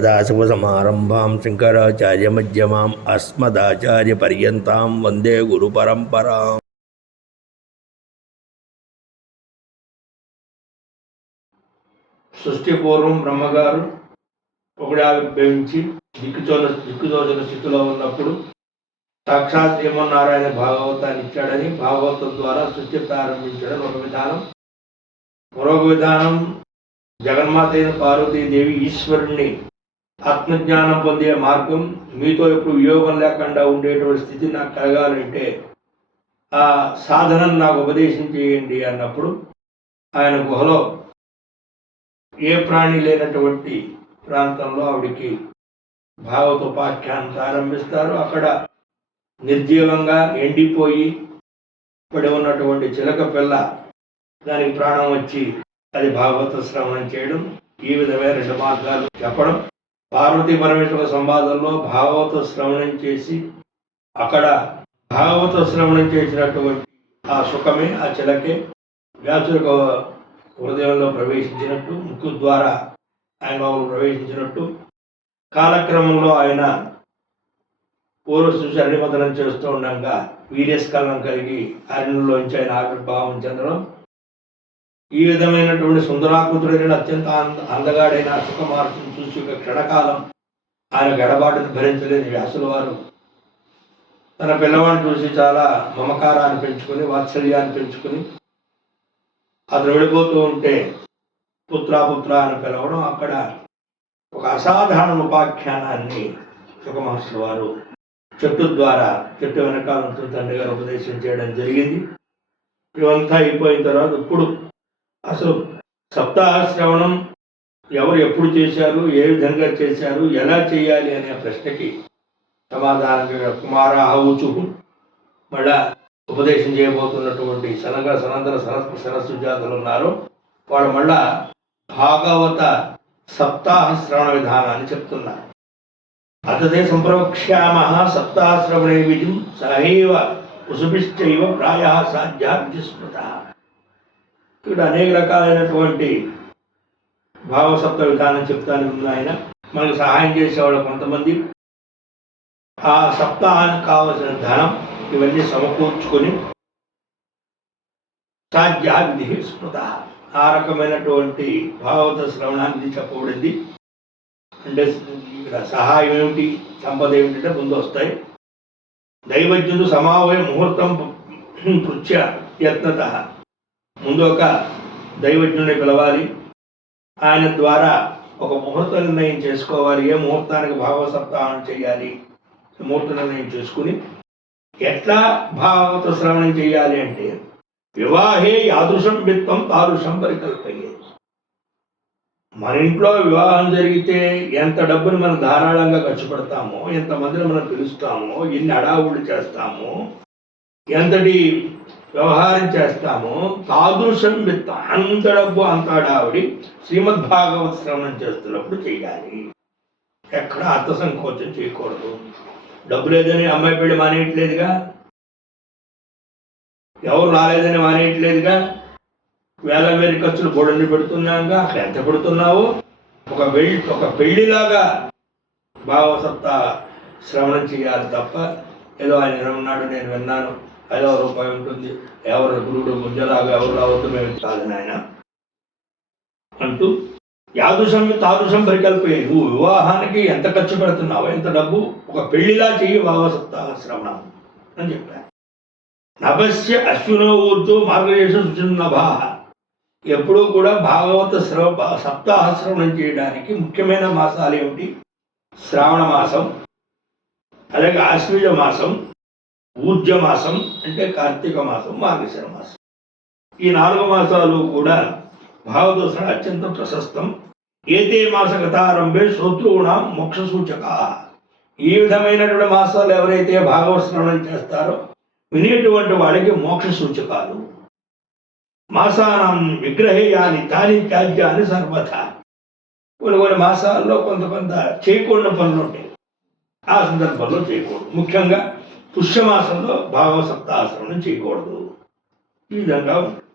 సదాశివసమారంభాం శంకరాచార్యమధ్యమాం అస్మదాచార్యపర్యంతాం వందే గురుపరంపరాం. సృష్టి పూర్వం బ్రహ్మగారు ఒకటి ఆవిర్భవించి దిక్కుతోచని స్థితిలో ఉన్నప్పుడు సాక్షాత్ శ్రీమన్నారాయణ భాగవతాన్ని ఇచ్చాడని, భాగవతం ద్వారా సృష్టి ప్రారంభించడం ఒక విధానం. మరొక విధానం, జగన్మాత అయిన పార్వతీదేవి ఈశ్వరుణ్ణి ఆత్మజ్ఞానం పొందే మార్గం. మీతో ఎప్పుడు వియోగం లేకుండా ఉండేటువంటి స్థితి నాకు కలగాలంటే ఆ సాధనను నాకు ఉపదేశం చేయండి అన్నప్పుడు ఆయన గుహలో ఏ ప్రాణి లేనటువంటి ప్రాంతంలో ఆవిడికి భాగవతోపాఖ్యానం ప్రారంభిస్తారు. అక్కడ నిర్జీవంగా ఎండిపోయి పడి ఉన్నటువంటి చిలక పిల్ల, దానికి ప్రాణం వచ్చి అది భాగవత శ్రవణం చేయడం. ఈ విధమైన రెండు మార్గాలు చెప్పడం. పార్వతీ పరమేశ్వర సంవాదంలో భాగవత శ్రవణం చేసి అక్కడ భాగవత శ్రవణం చేసినటువంటి ఆ సుఖమే, ఆ చిలకే వ్యాసుల హృదయంలో ప్రవేశించినట్టు, ముక్కు ద్వారా ఆయన ప్రవేశించినట్టు. కాలక్రమంలో ఆయన పూర్వశిశు అరణ్యమదనం చేస్తూ ఉండగా వీర్యస్కలనం కలిగి అరణ్యంలోంచి ఆయన ఆవిర్భావం చెందడం. ఈ విధమైనటువంటి సుందరాకృతుడైన అత్యంత అందగాడైన సుఖమార్పును చూసి ఒక క్షణకాలం ఆయన గడబాటును భరించలేని వ్యాసుల వారు తన పిల్లవాడిని చూసి చాలా మమకారాన్ని పెంచుకొని, వాత్సల్యాన్ని పెంచుకొని అతను వెళ్ళిపోతూ ఉంటే పుత్ర అని పిలవడం. అక్కడ ఒక అసాధారణ ఉపాఖ్యానాన్ని సుఖమహర్షుల వారు చెట్టు వెనకాలంతో తండ్రి గారు ఉపదేశం చేయడం జరిగింది. ఇవంతా అయిపోయిన తర్వాత ఇప్పుడు అసలు సప్తాహ శ్రవణం ఎవరు ఎప్పుడు చేశారు, ఏ విధంగా చేశారు, ఎలా చేయాలి అనే ప్రశ్నకి సమాధానంగా కుమారాహ ఊచుకు మళ్ళా ఉపదేశం చేయబోతున్నటువంటి సనందన సరస్సుజాతులు ఉన్నారు. వాళ్ళు మళ్ళా భాగవత సప్తాహ శ్రవణ విధానాన్ని చెప్తున్నారు. అతదే సంప్రవక్ష్యామ సప్తాహ శ్రవణే విధిం సహైవ కుసుభిశ్చైవ ప్రాయ సాధ్యా విస్మృత. ఇక్కడ అనేక రకాలైనటువంటి భావసప్త విధానం చెప్తాను ఆయన. మనకు సహాయం చేసేవాళ్ళు కొంతమంది ఆ సప్తాహానికి కావలసిన ధనం ఇవన్నీ సమకూర్చుకొని సాధ్యా విధి స్మృత, ఆ రకమైనటువంటి భాగవత శ్రవణాన్ని చెప్పబడింది. అంటే ఇక్కడ సహాయం ఏమిటి, సంపద ఏమిటంటే ముందు వస్తాయి. దైవజ్ఞుడు సమావయ ముహూర్తం పృచ్ఛ యత్నత, ముందు ఒక దైవజ్ఞుని పిలవాలి, ఆయన ద్వారా ఒక ముహూర్త నిర్ణయం చేసుకోవాలి. ఏ ముహూర్తానికి భాగవత సప్తాహం చేయాలి, ముహూర్త నిర్ణయం చేసుకుని ఎట్లా భాగవత శ్రవణం చేయాలి అంటే వివాహే యాదృశం విత్వం తాదృశం పరికల్పయ్యేది. మన ఇంట్లో వివాహం జరిగితే ఎంత డబ్బుని మనం ధారాళంగా ఖర్చు పెడతామో, ఎంతమందిని మనం పిలుస్తామో, ఎన్ని అడావుళ్ళు చేస్తామో, ఎంతటి వ్యవహారం చేస్తామో, తాదృశం విత్తం, అంత డబ్బు అంత అడావుడి శ్రీమద్భాగవత శ్రవణం చేస్తున్నప్పుడు చేయాలి. ఎక్కడ అర్థ సంకోచం చేయకూడదు. డబ్బు లేదని అమ్మాయి పెళ్లి మానేయట్లేదుగా, ఎవరు రాలేదని మానేయట్లేదుగా, వేల వేల ఖర్చులు బొడని పెడుతున్నాగా. అక్కడ ఎంత పెడుతున్నావో ఒక పెళ్లిలాగా భాగవత శ్రవణం చేయాలి తప్ప ఏదో ఆయన ఉన్నాడు, నేను విన్నాను, ₹5 ఉంటుంది, ఎవరు గురుడు గుంజలాగా ఎవరు రావద్దు మేము కాదని ఆయన అంటూ యాదృశం తాదృశం పరికల్పయ్యేది. నువ్వు వివాహానికి ఎంత ఖర్చు పెడుతున్నావో, ఎంత డబ్బు, ఒక పెళ్లిలా చెయ్యి భాగవత శ్రవణం అని చెప్పారు. నభస్య అశ్వినో ఊర్తో మార్గదేశ సుచిన్నభా. ఎప్పుడూ కూడా భాగవత సప్తాహ శ్రవణం చేయడానికి ముఖ్యమైన మాసాలు ఏమిటి? శ్రావణ మాసం, అలాగే ఆశ్వీజ మాసం, ఊర్జ మాసం అంటే కార్తీక మాసం, మార్గశిర మాసం. ఈ 4 మాసాలు కూడా భాగవత అత్యంత ప్రశస్తం. ఏతే మాస గతారంభే శ్రోతృణాం మోక్ష సూచక. ఈ విధమైనటువంటి మాసాలు ఎవరైతే భాగవత శ్రవణం చేస్తారో వినేటువంటి వాళ్ళకి మోక్ష సూచకాలు. మాసానం విగ్రహేయాని తాని త్యాజ్యాన్ని సర్వథా. కొన్ని మాసాల్లో కొంత చేయకూడని పనులు ఉంటాయి, ఆ సందర్భంలో చేయకూడదు. ముఖ్యంగా పుష్యమాసంలో భాగవత సప్తాహ శ్రవణం చేయకూడదు. ఈ విధంగా ఉంటుంది.